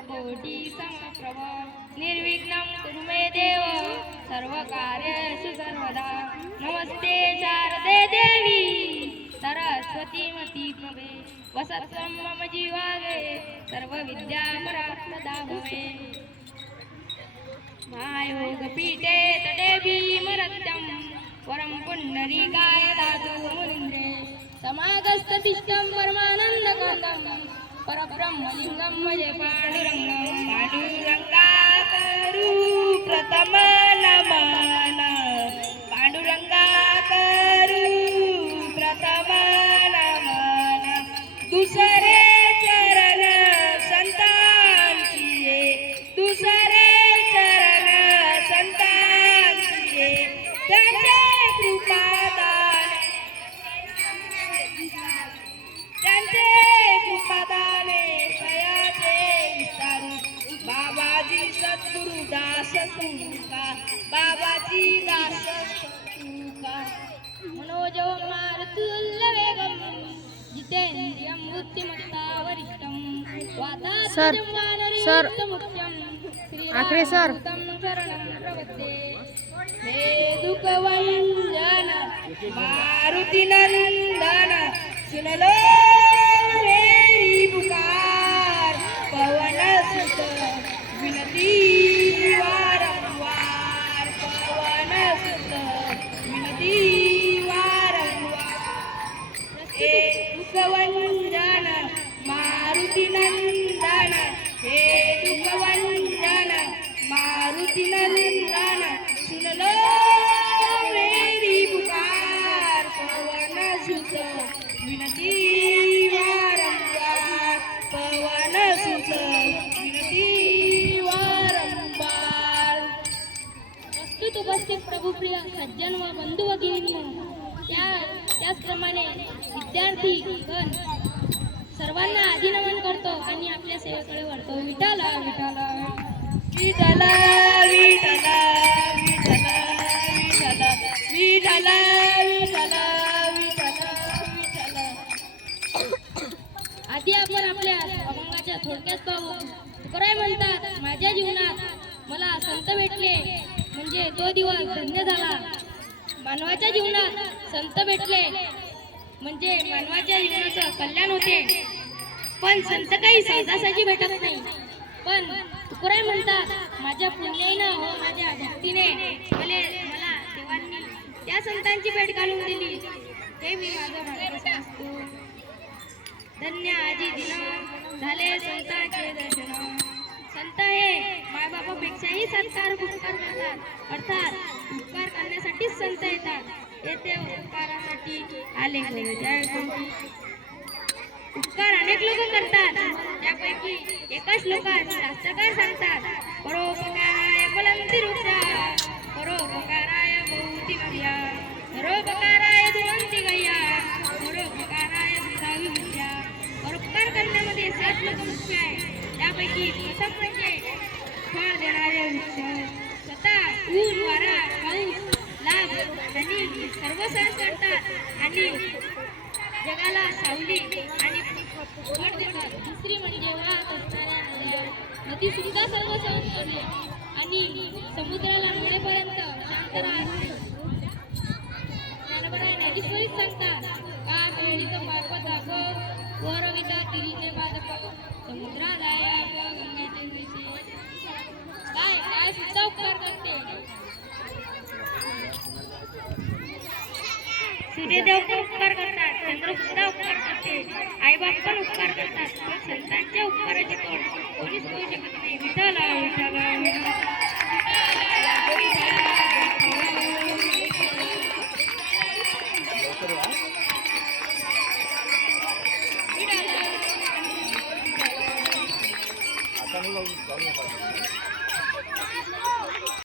कोटी समप्रभ निर्विघ्नं कुरु मे देव सर्वकार्येषु सर्वदा. नमस्ते शारदे देवी. सरस्वती मती प्रभे मम जीवागे. सर्वविद्यापरा सदा भवे. मायोगपीठे तटे भीमरत्यं वरं पुण्डरीकाय दातु मुनिन्द्रे. समागस्ततिष्ठं परमानन्दकान्दं परब्रह्मलिंगम म्हणजे पांडुरंगम पांडुरंगाकरू प्रथम नमन पांडुरंगाकरू प्रथम नमन दुसरे सद्गुरु दास तुका बाबाजी दास तुका मनोजो मारुतुल्य वेगम जितेंद्रियं बुद्धिमत्ता वरिष्ठं सर, सर. आखरे सर. हे मारुती नंदन सुनलो प्रस्तुत उपस्थित प्रभुप्रिय सज्जन व बंधू भगिनी त्या त्याचप्रमाणे विद्यार्थी गण सर्वांना आधी नमन करतो आणि आपल्या सेवेकडे वळतो. विठाला विठाला थोडक्यात पाहू तुकाराय म्हणतात माझ्या जीवनात मला संत भेटले. म्हणजे तो दिवस धन्य झाला. मानवाच्या जीवनात संत भेटले. म्हणजे मानवाच्या जीवनाचं कल्याण होते. पण संत काही सहजासहजी भेटत नाही. पण तुकराय म्हणतात माझ्या पुण्याईनं हो माझ्या भक्तीने मले मला देवांनी त्या संतांची भेट घालून दिली. हे मी माझं समजतो धन्य आजी दिना. झाले संतांचे दर्शन. संत हे मायबापापेक्षाही सत्कार उपकार करतात. अर्थात उपकार करण्यासाठीच संत येतात. येथे उपकारासाठी आले उपकार अनेक लोक करतात. त्यापैकी एकाच लोकात शास्त्रकार सांगतात. म्हणजे फळ देणारे स्वतः ऊन वारा पाऊस लाभ आणि सर्व करतात आणि जगाला सावली आणि फळ देतात दुसरी म्हणजे वाहत असणाऱ्या नद्या नदी सुद्धा सर्व सहन करणे आणि समुद्राला मिळेपर्यंत शांत राहते ज्ञानेश्वरीच सांगतात सूर्यदेव पण उपकार करतात चंद्र सुद्धा उपकार करते आईबाप पण उपकार करतात पण संतांच्या उपकाराची तोड कोणीच करू शकत नाही. विठ्ठल विठ्ठल